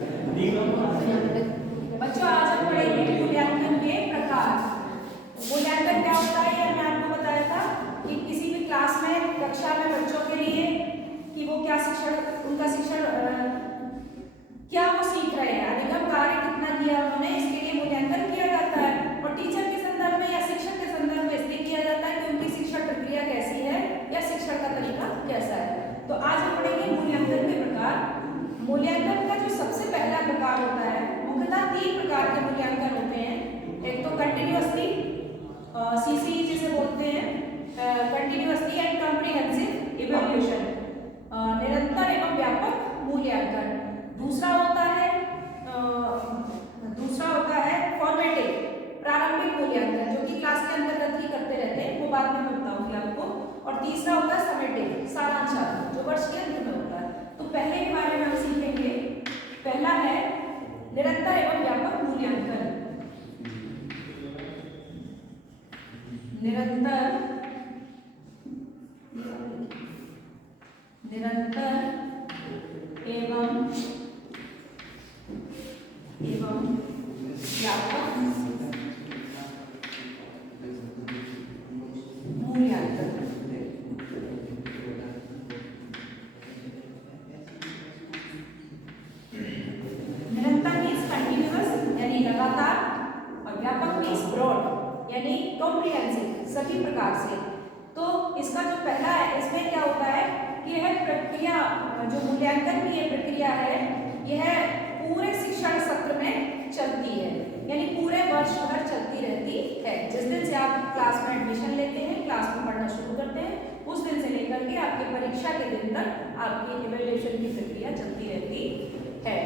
बच्चों आज हम पढ़ेंगे मूल्यांकन के प्रकार। मूल्यांकन क्या होता है ये मैंने आपको बताया था कि किसी भी क्लास में कक्षा में बच्चों के लिए कि वो क्या शिक्षण उनका शिक्षण क्या वो सीख रहे हैं, अधिगम कार्य कितना किया उन्होंने, इसके लिए मूल्यांकन किया जाता है। और टीचर के संदर्भ में या शिक्षक के संदर्भ में इसलिए किया जाता है कि उनकी शिक्षण प्रक्रिया कैसी है या शिक्षण का तरीका कैसा है। तो आज हम पढ़ेंगे मूल्यांकन के प्रकार। मूल्यांकन का जो सबसे पहला प्रकार होता है, मुख्यतः 3 प्रकार के मूल्यांकन होते हैं। एक तो कंटिन्यूअसली सीसी जिसे बोलते हैं, कंटिन्यूअसली एंड कॉम्प्रिहेंसिव इवैल्यूएशन, निरंतर एवं व्यापक मूल्यांकन। दूसरा होता है फॉर्मेटिव, प्रारंभिक मूल्यांकन, जो कि क्लास के अंतर्गत ही करते रहते हैं, वो बाद में मैं बताऊंगी आपको। और तीसरा होता है समेटिव, सारांशात्मक, जो वर्ष के अंत में होता है। तो पहले के बारे में हम सीखेंगे। पहला है निरंतर एवं व्यापक मूल्यांकन। निरंतर एवं व्यापक मूल्यांकन। निरंतर मीन्स कंटिन्यूअस यानी लगातार, और व्यापक मीन्स ब्रॉड यानी कॉम्प्रिहेंसिव, सभी प्रकार से। तो इसका जो पहला है, इसमें क्या होता है कि यह प्रक्रिया, जो मूल्यांकन की यह प्रक्रिया है, यह पूरे शिक्षण सत्र में चलती है, यानी पूरे वर्ष भर चलती रहती है। जिस दिन से आप क्लास में एडमिशन लेते हैं, क्लास में पढ़ना शुरू करते हैं, उस दिन से लेकर के आपकी परीक्षा के दिन तक आपकी इवैल्यूएशन की प्रक्रिया चलती रहती है।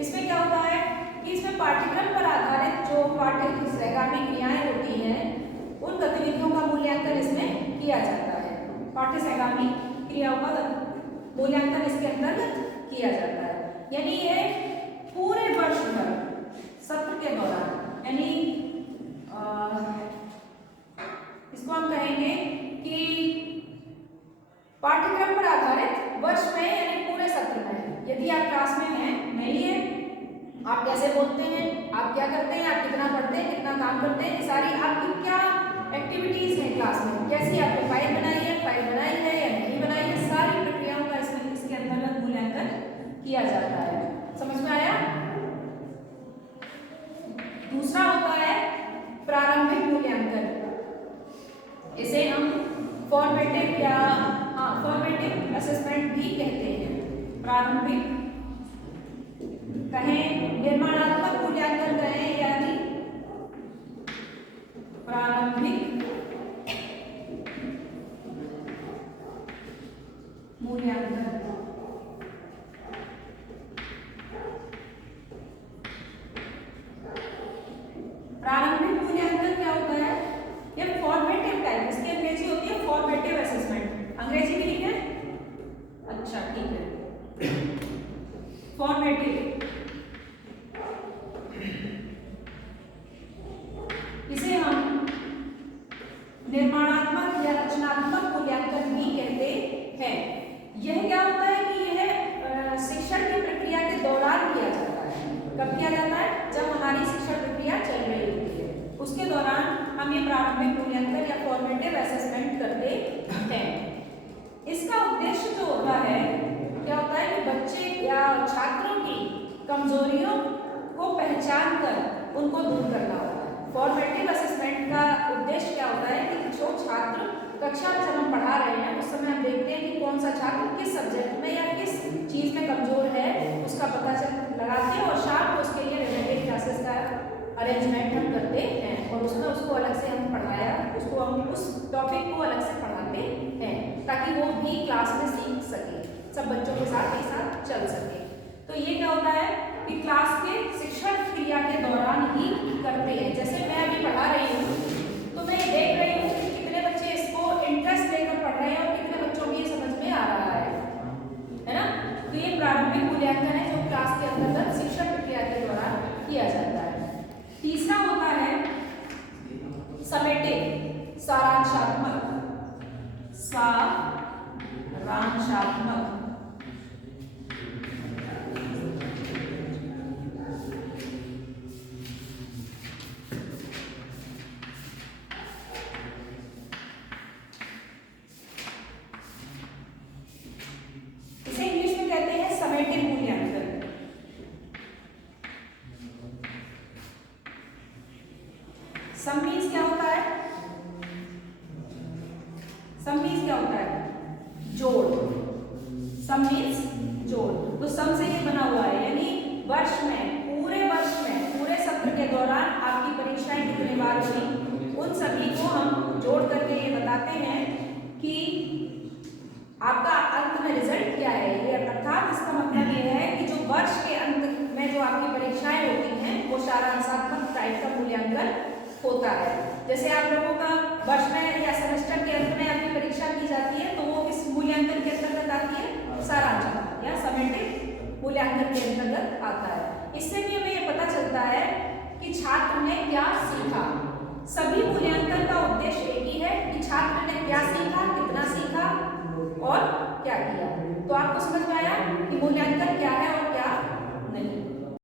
इसमें क्या होता है कि इसमें पाठ्यक्रम पर आधारित जो सहगामी क्रियाएं होती हैं, उन गतिविधियों का मूल्यांकन इसमें किया जाता है। पाठ्य सहगामी क्रियाओं का मूल्यांकन इसके अंतर्गत किया जाता है, यानी ये पूरे वर्ष भर सत्र के दौरान, यानी इसको हम कहेंगे कि पाठ्यक्रम पर आधारित वर्ष में, यानी पूरे सत्र में। यदि आप क्लास में हैं, नहीं है, आप कैसे बोलते हैं, आप क्या करते हैं, आप कितना पढ़ते हैं, कितना काम करते हैं, ये सारी आपकी क्या एक्टिविटीज हैं क्लास में, कैसी आपने फाइल बनाई है या नहीं बनाई है, सारी प्रक्रियाओं का इसके अंतर्गत मूल्यांकन किया जाता है। समझ में आया? दूसरा होता है प्रारंभिक मूल्यांकन। इसे हम फॉर्मेटिव असेसमेंट भी कहते हैं। प्रारंभिक कहें, निर्माणात्मक मूल्यांकन कहें, यानी प्रारंभिक मूल्यांकन। प्रारंभिक मूल्यांकन क्या होता है? ये फॉर्मेटिव टाइप, इसकी अंग्रेजी होती है फॉर्मेटिव असेसमेंट। अंग्रेजी भी लिखे? अच्छा, ठीक है। फॉर्मेटिव, इसे हम निर्माणात्मक या रचनात्मक मूल्यांकन भी कहते हैं। यह क्या होता है कि यह शिक्षण की प्रक्रिया के दौरान किया जाता है। कब किया जाता है? जब हमारी शिक्षण प्रक्रिया चल रही होती है, उसके दौरान हम ये प्रारंभिक मूल्यांकन या फॉर्मेटिव असेसमेंट करते हैं। इसका उद्देश्य जो होता है, क्या होता है कि बच्चे या छात्रों की कमजोरियों को पहचान कर उनको दूर करना होता है। फॉर्मेटिव असेसमेंट का उद्देश्य क्या होता है कि जो छात्र कक्षा में जब हम पढ़ा रहे हैं, उस समय हम देखते हैं कि कौन सा छात्र किस सब्जेक्ट में या किस चीज में कमजोर है, उसका पता लगाते हैं और शाम को उसके लिए रिलेटेड क्लासेस का अरेंजमेंट हम करते हैं, और उसमें उसको अलग से हम उस टॉपिक को अलग से पढ़ाते हैं, ताकि वो भी क्लास में सीख सके, सब बच्चों के साथ एक साथ चल सके। तो ये क्या होता है कि क्लास के शिक्षण क्रिया के दौरान ही करते हैं। जैसे मैं अभी पढ़ा रही हूँ, तो मैं देख रही हूँ कि कितने बच्चे इसको इंटरेस्ट लेकर पढ़ रहे हैं और कितने बच्चों को ये समझ में आ रहा है ना? तो ये प्रारंभिक मूल्यांकन है, जो क्लास के अंतर्गत शिक्षण प्रक्रिया के दौरान किया जाता है। तीसरा होता है समेटिव, सारांशात्मक। सम मीन्स क्या होता है? सम मीन्स क्या होता है? जोड़। सम मीन्स जोड़। तो सम से ये बना हुआ है, यानी वर्ष में, पूरे वर्ष में, पूरे सत्र के दौरान आपकी परीक्षाएं कितने बार हुई, उन सभी को हम जोड़ करके ये बताते हैं कि आपका अंत में रिजल्ट क्या है। ये अर्थात इसका मतलब ये है कि जो वर्ष के अंत में जो आपकी परीक्षाएं होती हैं वो सारांशात्मक टाइप का मूल्यांकन होता है। जैसे आप लोगों का वर्ष में या सेमेस्टर के अंत में आपकी परीक्षा की जाती है तो वो किस मूल्यांकन के अंतर्गत आती है? सारांशात्मक या समेटिव मूल्यांकन के अंतर्गत आता है। इससे भी हमें ये पता चलता है कि छात्र ने क्या सीखा। सभी मूल्यांकन का उद्देश्य एक ही है कि छात्र ने क्या सीखा, कितना सीखा और क्या किया। तो आपको